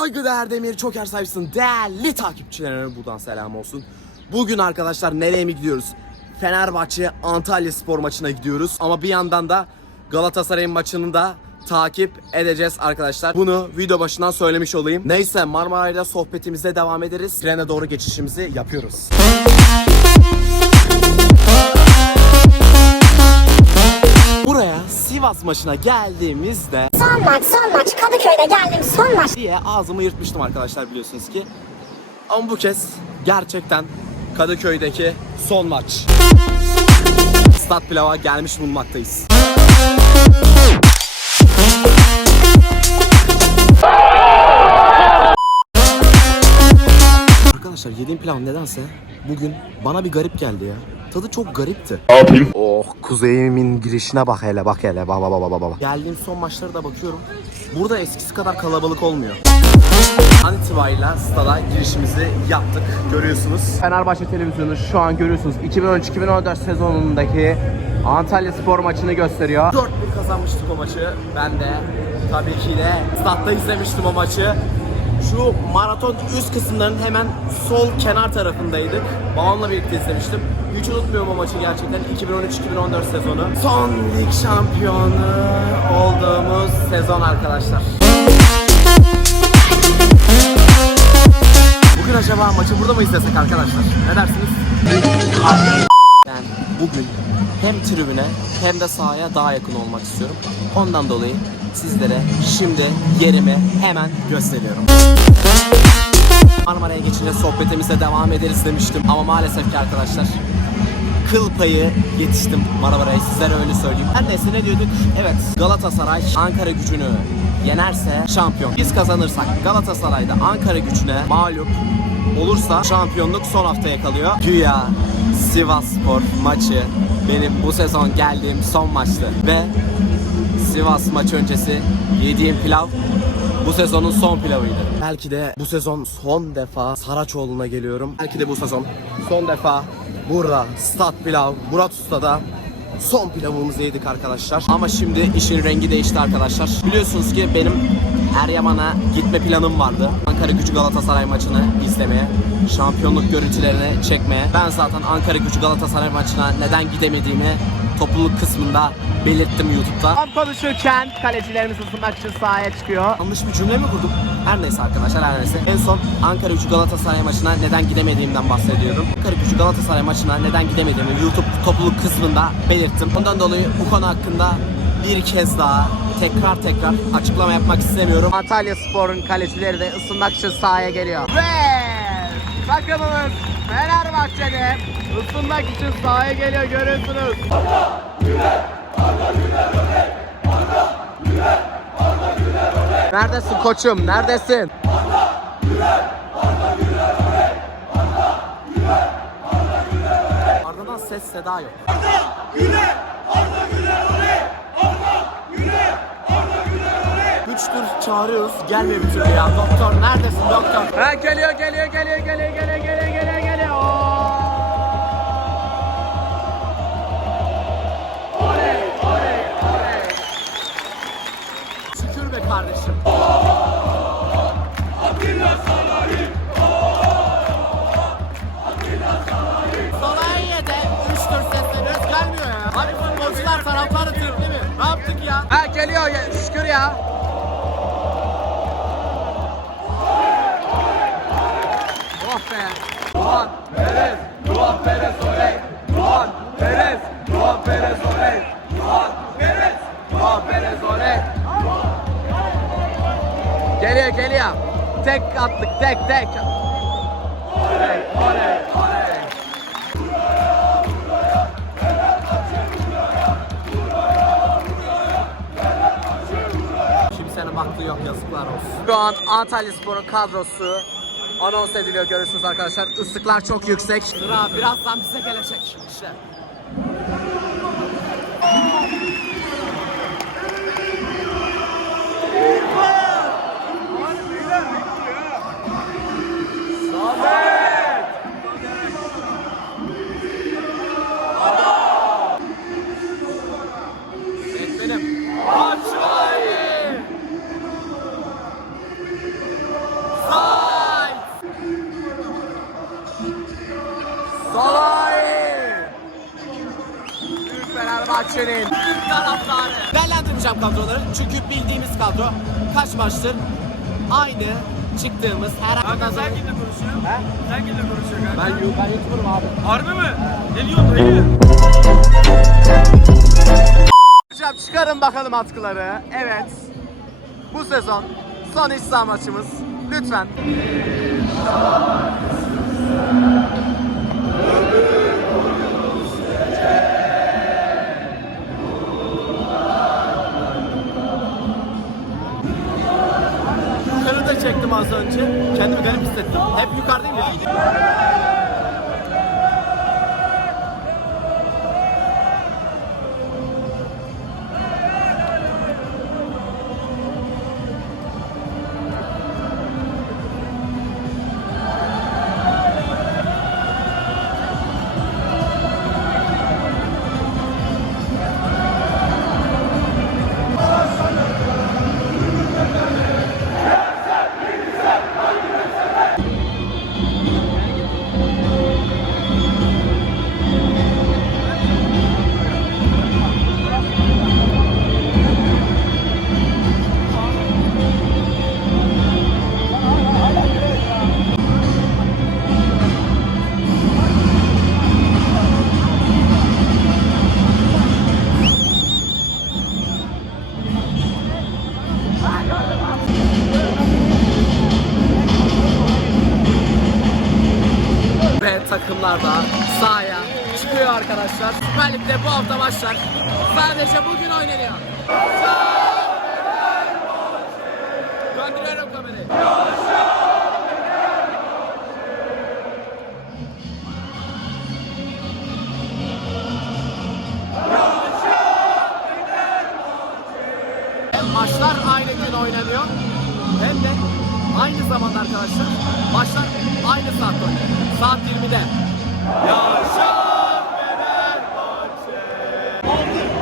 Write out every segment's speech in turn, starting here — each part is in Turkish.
Saygıdeğer Demir Çoker sahipsin. Değerli takipçilerine buradan selam olsun. Bugün arkadaşlar nereye mi gidiyoruz? Fenerbahçe Antalya Spor maçına gidiyoruz. Ama bir yandan da Galatasaray'ın maçını da takip edeceğiz arkadaşlar. Bunu video başından söylemiş olayım. Neyse Marmaray'la sohbetimize devam ederiz. Trene doğru geçişimizi yapıyoruz. Buraya Sivas maçına geldiğimizde Son maç, son maç. Kadıköy'de geldim son maç. diye ağzımı yırtmıştım arkadaşlar biliyorsunuz ki. Ama bu kez gerçekten Kadıköy'deki son maç. Stat Pilav'a gelmiş bulunmaktayız. Arkadaşlar yediğim pilav nedense bugün bana bir garip geldi ya. Tadı çok garipti. Ne yapayım? Oh kuzeyimin girişine bak hele bak hele baba baba baba baba. Geldiğim son maçlara da bakıyorum. Burada eskisi kadar kalabalık olmuyor. An itibariyle stada girişimizi yaptık görüyorsunuz. Fenerbahçe televizyonu şu an görüyorsunuz 2013-2014 sezonundaki Antalya Spor maçını gösteriyor. 4-1 kazanmıştık o maçı. Ben de tabii ki de statta izlemiştim o maçı. Şu maraton üst kısımların hemen sol kenar tarafındaydık. Babamla birlikte izlemiştim. Hiç unutmuyorum o maçı gerçekten. 2013-2014 sezonu. Son lig şampiyonu olduğumuz sezon arkadaşlar. Bugün acaba maçı burada mı izlesek arkadaşlar? Ne dersiniz? Bugün hem tribüne hem de sahaya daha yakın olmak istiyorum. Ondan dolayı sizlere şimdi yerimi hemen gösteriyorum. Marmara'ya geçince sohbetimize devam ederiz demiştim ama maalesef ki arkadaşlar kıl payı yetiştim Marmara'ya sizlere öyle söyleyeyim. Her neyse ne diyorduk? Evet Galatasaray Ankara gücünü yenerse şampiyon. Biz kazanırsak Galatasaray'da Ankara gücüne mağlup olursa şampiyonluk son haftaya kalıyor. Güya Sivas Spor maçı benim bu sezon geldiğim son maçtı ve Sivas maç öncesi yediğim pilav bu sezonun son pilavıydı. Belki de bu sezon son defa Saraçoğlu'na geliyorum. Belki de bu sezon son defa burada Stat Pilav Murat Usta'da son pilavımızı yedik arkadaşlar. Ama şimdi işin rengi değişti arkadaşlar. Biliyorsunuz ki benim Eryaman'a gitme planım vardı. Ankara Gücü Galatasaray maçını izlemeye, şampiyonluk görüntülerini çekmeye. Ben zaten Ankara Gücü Galatasaray maçına neden gidemediğimi topluluk kısmında belirttim YouTube'da. Tam konuşurken kalecilerimiz ısınmak için sahaya çıkıyor. Yanlış bir cümle mi kurdum? Her neyse arkadaşlar her neyse. En son Ankara Gücü Galatasaray maçına neden gidemediğimden bahsediyorum. Ankara Gücü Galatasaray maçına neden gidemediğimi YouTube topluluk kısmında belirttim. Ondan dolayı bu konu hakkında bir kez daha tekrar tekrar açıklama yapmak istemiyorum. Antalya Spor'un kalecileri de ısınmak için sahaya geliyor. Ve Takımımız Fenerbahçe'de ısınmak için sahaya geliyor görüyorsunuz. Arda Güler, Arda Güler Ömer, Arda Güler, Arda Güler Ömer. Neredesin koçum, neredesin? Arda Güler, Arda Güler Ömer, Arda Güler, Arda Güler Ömer. Arda'dan ses seda yok. Arda Güler, Arda Güler Ömer. 3'tür çağırıyoruz. Gelmiyor bir türlü ya. Doktor neredesin doktor? Ha geliyor geliyor geliyor geliyor geliyor geliyor geliyor geliyor. Oley oley oley. Şükür be kardeşim. Atilla Salahi. Salahi'ye de 3'tür sesleniyoruz. Gelmiyor ya. Hani futbolcular tarafları Türklü mü? Ne yaptık ya? Ha geliyor ya. Şükür ya. Juan Perez, Juan Perez oley. Juan Perez, Juan Perez oley. Juan Perez, Juan Perez oley. Geliyor geliyor. Tek attık tek tek. Oley oley oley. Kimsenin baktığı yok yazıklar olsun. Şu an Antalya Spor'un kadrosu anons ediliyor görüyorsunuz arkadaşlar. Islıklar çok yüksek. Sıra birazdan bize gelecek. İşte. Benim. Kadro kaç maçtır aynı çıktığımız her Kanka sen kimle konuşuyorsun? He? Sen kimle konuşuyorsun kanka? Ben, ben YouTuber'ım abi. Harbi mi? Ne diyorsun dayı? Hocam çıkarın bakalım atkıları. Evet. Bu sezon son iç saha maçımız. Lütfen. Az önce. Kendimi garip hissettim. Hep yukarıdayım ya. Oynanıyor. Döndürüyorum kamerayı. Hem maçlar aynı gün oynanıyor hem de aynı zamanda arkadaşlar maçlar aynı saatte oynanıyor. Saat 20'de. Yaşa!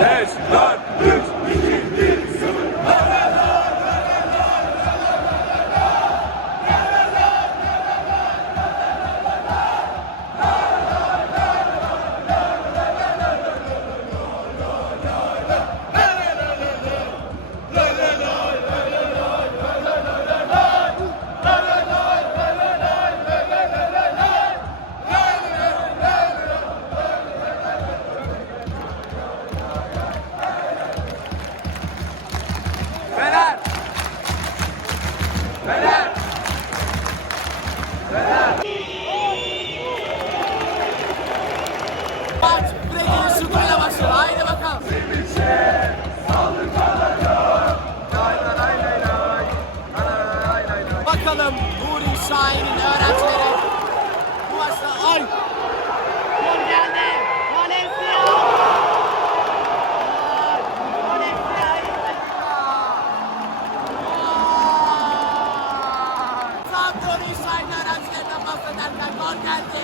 5, 4, Tam Nuri Şahin öğrencilerinden bahsederken gol geldi.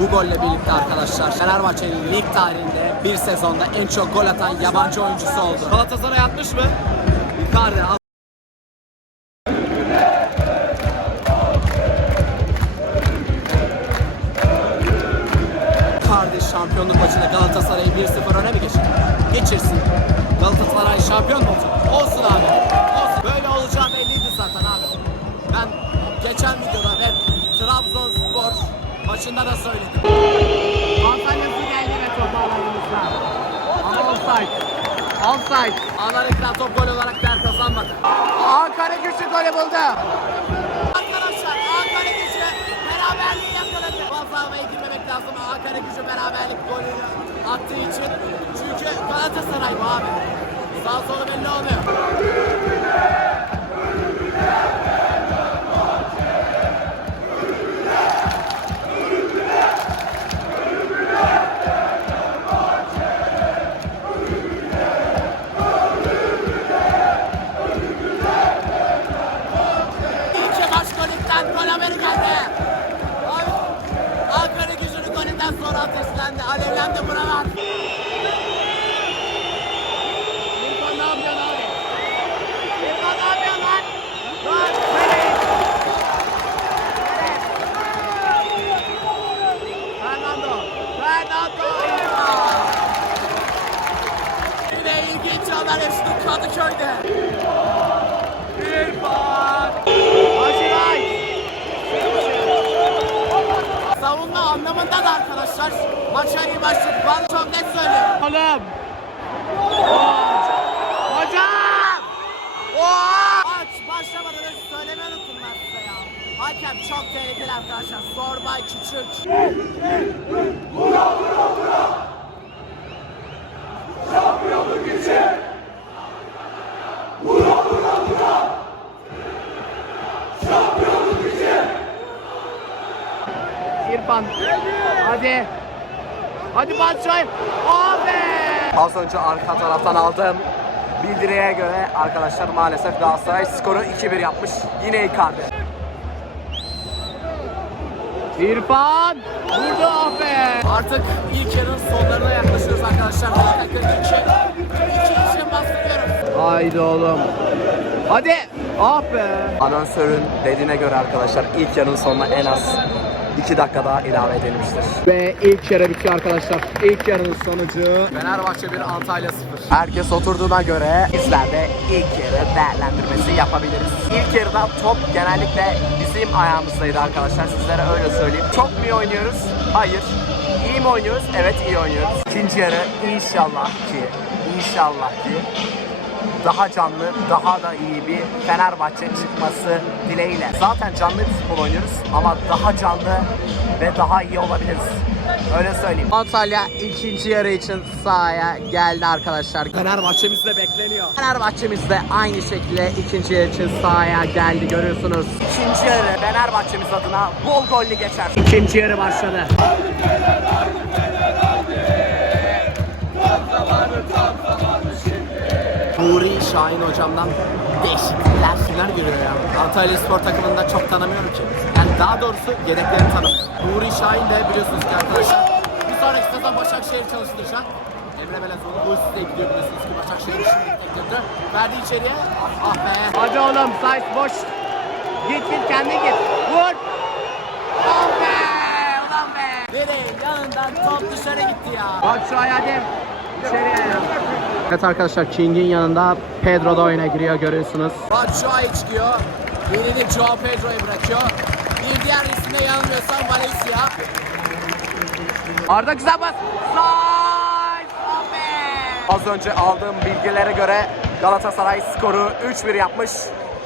Bu golle birlikte arkadaşlar Fenerbahçe'nin lig tarihinde bir sezonda en çok gol atan yabancı oyuncusu oldu. Galatasaray atmış mı? Icardi Icardi şampiyonluk maçında Galatasaray'ı 1-0 öne mi geçirdi? Geçirsin. Galatasaray şampiyon mu? Maçında da söyledim. Antalya'sı geldi ve topu alanımızda. Ama offside. Offside. Analikten top gol olarak değer kazanmadı. Ankara güçlü golü buldu. Arkadaşlar Ankara gücü beraberliği yakaladı. Fazla havaya girmemek lazım. Ankara gücü beraberlik golünü attığı için. Çünkü Galatasaray bu abi. Sağ solu belli olmuyor. Buralar. İrfan ne yapıyorsun abi? İrfan ne yapıyorsun lan? Lan Melih. Fernando. Fernando. Yine ilginç haber yaşadık Kadıköy'de. Anlamında da arkadaşlar maça iyi başladık. Ben çok net söylüyorum. Oğlum. Hocam. Maç başlamadan önce söylemeyi unuttum ben size ya. Hakem çok tehlikeli arkadaşlar. Zorbay Küçük. İrfan. Hadi. Hadi Batshuayi. Abi. Az önce arka taraftan aldığım bildiriye göre arkadaşlar maalesef Galatasaray skoru 2-1 yapmış. Yine Icardi. İrfan. Vurdu ah be. Artık ilk yarının sonlarına yaklaşıyoruz arkadaşlar. Dakika 42. 2 için bastırıyoruz. Haydi oğlum. Hadi. Ah be. Anonsörün dediğine göre arkadaşlar ilk yarının sonuna en az 2 dakika daha ilave edilmiştir. Ve ilk yarı bitiyor arkadaşlar. İlk yarının sonucu. Fenerbahçe 1 Antalya 0. Herkes oturduğuna göre bizler de ilk yarı değerlendirmesi yapabiliriz. İlk yarıda top genellikle bizim ayağımızdaydı arkadaşlar. Sizlere öyle söyleyeyim. Çok mu oynuyoruz? Hayır. İyi mi oynuyoruz? Evet iyi oynuyoruz. İkinci yarı inşallah ki inşallah ki daha canlı, daha da iyi bir Fenerbahçe çıkması dileğiyle. Zaten canlı bir futbol oynuyoruz ama daha canlı ve daha iyi olabiliriz. Öyle söyleyeyim. Antalya ikinci yarı için sahaya geldi arkadaşlar. Fenerbahçe'miz de bekleniyor. Fenerbahçe'miz de aynı şekilde ikinci yarı için sahaya geldi görüyorsunuz. İkinci yarı Fenerbahçe'miz adına bol gollü geçer. İkinci yarı başladı. Nuri Şahin hocamdan değişiklikler neler görüyor ya. Antalya Spor takımında çok tanımıyorum ki. Yani daha doğrusu yedeklerini tanımıyorum. Nuri Şahin de biliyorsunuz ki arkadaşlar bir sonraki sezon Başakşehir çalıştıracak. Emre Belezoğlu bu üstte gidiyor biliyorsunuz ki Başakşehir şimdi tekrar verdi içeriye. Ah be. Hadi oğlum Sait boş. Git git kendin git. Vur. Ah be. Ulan be. Nereye? Yanından top dışarı gitti ya. Bak şu hadi. İçeriye. Evet arkadaşlar King'in yanında Pedro da oyuna giriyor görüyorsunuz. Batshuayi çıkıyor. Birini Joao Pedro'ya bırakıyor. Bir diğer isimde yanılmıyorsam Valencia. Arda güzel bas. Sait Az önce aldığım bilgilere göre Galatasaray skoru 3-1 yapmış.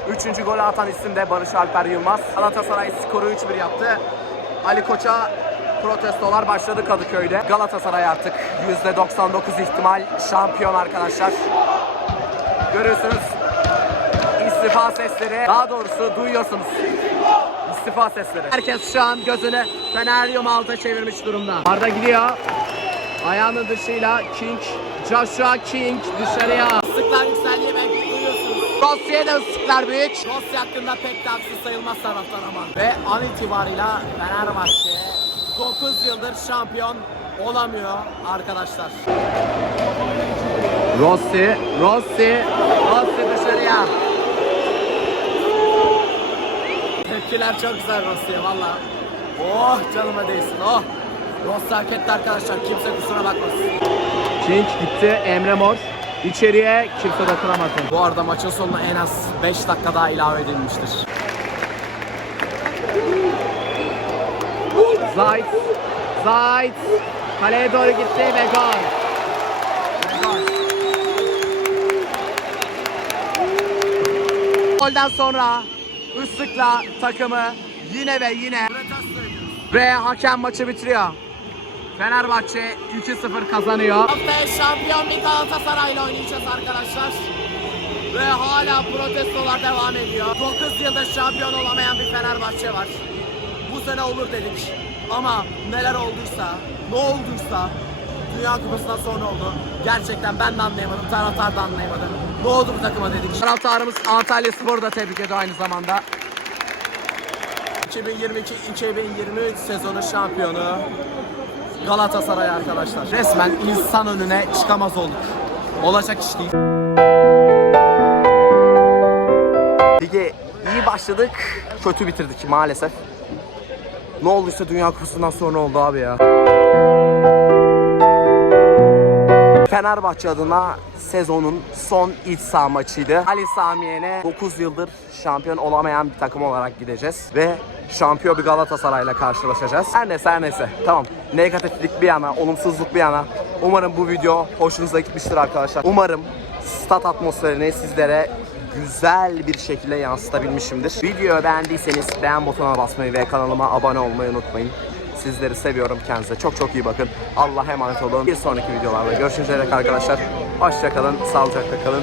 Üçüncü golü atan isim de Barış Alper Yılmaz. Galatasaray skoru 3-1 yaptı. Ali Koç'a protestolar başladı Kadıköy'de. Galatasaray artık %99 ihtimal şampiyon arkadaşlar. Görüyorsunuz istifa sesleri. Daha doğrusu duyuyorsunuz. İstifa sesleri. Herkes şu an gözünü Feneryum alta çevirmiş durumda. Arda gidiyor. Ayağının dışıyla King, Joshua King dışarıya. Islıklar yükseldiği belki duyuyorsunuz. Rossi'ye de ıslıklar büyük. Dosya hakkında pek de sayılmaz taraftar ama. Ve an itibarıyla Fenerbahçe 9 yıldır şampiyon olamıyor arkadaşlar. Rossi, Rossi, Rossi dışarıya. Tepkiler çok güzel Rossi'ye valla. Oh canıma değsin oh. Rossi hak etti arkadaşlar kimse kusura bakmasın. King gitti, Emre Mor. içeriye kimse dokunamasın. Bu arada maçın sonuna en az 5 dakika daha ilave edilmiştir. Zayt. Zayt. Kaleye doğru gitti ve gol. Golden sonra ıslıkla takımı yine ve yine ve hakem maçı bitiriyor. Fenerbahçe 2-0 kazanıyor. Haftaya şampiyon bir Galatasaray'la oynayacağız arkadaşlar. Ve hala protestolar devam ediyor. 9 yıldır şampiyon olamayan bir Fenerbahçe var. Bu sene olur dedik. Ama neler olduysa, ne olduysa Dünya Kupası'ndan sonra oldu. Gerçekten ben de anlayamadım, taraftar da anlayamadı. Ne oldu bu takıma dedik. Taraftarımız Antalya Spor'u da tebrik ediyor aynı zamanda. 2022-2023 sezonu şampiyonu Galatasaray arkadaşlar. Resmen insan önüne çıkamaz olduk. Olacak iş değil. Lige iyi başladık, kötü bitirdik maalesef. Ne olduysa Dünya Kupası'ndan sonra oldu abi ya. Fenerbahçe adına sezonun son iç saha maçıydı. Ali Samiyen'e 9 yıldır şampiyon olamayan bir takım olarak gideceğiz. Ve şampiyon bir Galatasaray'la karşılaşacağız. Her neyse her neyse. Tamam. Negatiflik bir yana, olumsuzluk bir yana. Umarım bu video hoşunuza gitmiştir arkadaşlar. Umarım stat atmosferini sizlere güzel bir şekilde yansıtabilmişimdir. Videoyu beğendiyseniz beğen butonuna basmayı ve kanalıma abone olmayı unutmayın. Sizleri seviyorum. Kendinize çok çok iyi bakın. Allah'a emanet olun. Bir sonraki videolarda görüşünceye dek arkadaşlar. Hoşçakalın. Sağlıcakla kalın.